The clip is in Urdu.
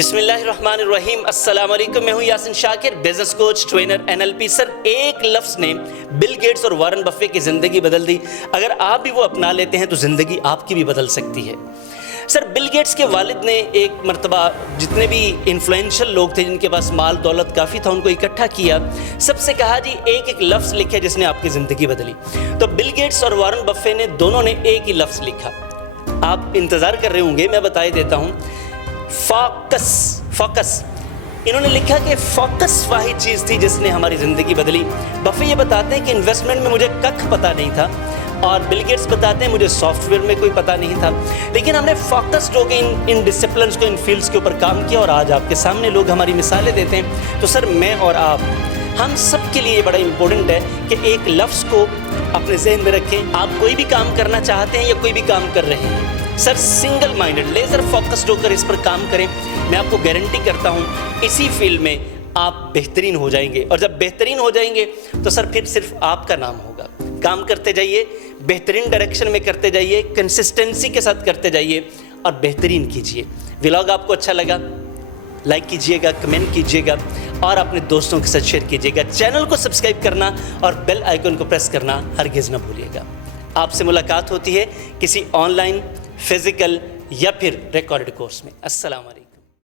بسم اللہ الرحمن الرحیم، السلام علیکم۔ میں ہوں یاسین شاکر، بزنس کوچ، ٹرینر، NLP۔ سر، ایک لفظ نے بل گیٹس اور وارن بفے کی زندگی بدل دی۔ اگر آپ بھی وہ اپنا لیتے ہیں تو زندگی آپ کی بھی بدل سکتی ہے۔ سر، بل گیٹس کے والد نے ایک مرتبہ جتنے بھی انفلوئنشل لوگ تھے جن کے پاس مال دولت کافی تھا ان کو اکٹھا کیا، سب سے کہا جی ایک لفظ لکھے جس نے آپ کی زندگی بدلی۔ تو بل گیٹس اور وارن بفے نے دونوں نے ایک ہی لفظ لکھا۔ آپ انتظار کر رہے ہوں گے، میں بتا دیتا ہوں، فوکس۔ انہوں نے لکھا کہ فوکس واحد چیز تھی جس نے ہماری زندگی بدلی۔ بفے یہ بتاتے ہیں کہ انویسٹمنٹ میں مجھے ککھ پتہ نہیں تھا، اور بل گیٹس بتاتے ہیں مجھے سافٹ ویئر میں کوئی پتہ نہیں تھا، لیکن ہم نے فوکسڈ ہو کے ان ڈسپلنس کو، ان فیلڈس کے اوپر کام کیا، اور آج آپ کے سامنے لوگ ہماری مثالیں دیتے ہیں۔ تو سر، میں اور آپ، ہم سب کے لیے یہ بڑا امپورٹنٹ ہے کہ ایک لفظ کو اپنے ذہن میں رکھیں۔ آپ کوئی بھی کام کرنا چاہتے ہیں یا کوئی بھی کام کر رہے ہیں، سر سنگل مائنڈڈ، لیزر فوکسڈ ہو کر اس پر کام کریں۔ میں آپ کو گارنٹی کرتا ہوں اسی فیلڈ میں آپ بہترین ہو جائیں گے، اور جب بہترین ہو جائیں گے تو سر پھر صرف آپ کا نام ہوگا۔ کام کرتے جائیے، بہترین ڈائریکشن میں کرتے جائیے، کنسسٹنسی کے ساتھ کرتے جائیے اور بہترین کیجیے۔ ولاگ آپ کو اچھا لگا، لائک کیجیے گا، کمنٹ کیجیے گا، اور اپنے دوستوں کے ساتھ شیئر کیجیے گا۔ چینل کو سبسکرائب کرنا اور بیل آئیکن کو پریس کرنا ہرگز نہ بھولیے گا۔ آپ سے ملاقات ہوتی ہے کسی آن لائن، فزیکل یا پھر ریکارڈ کورس میں۔ السلام علیکم۔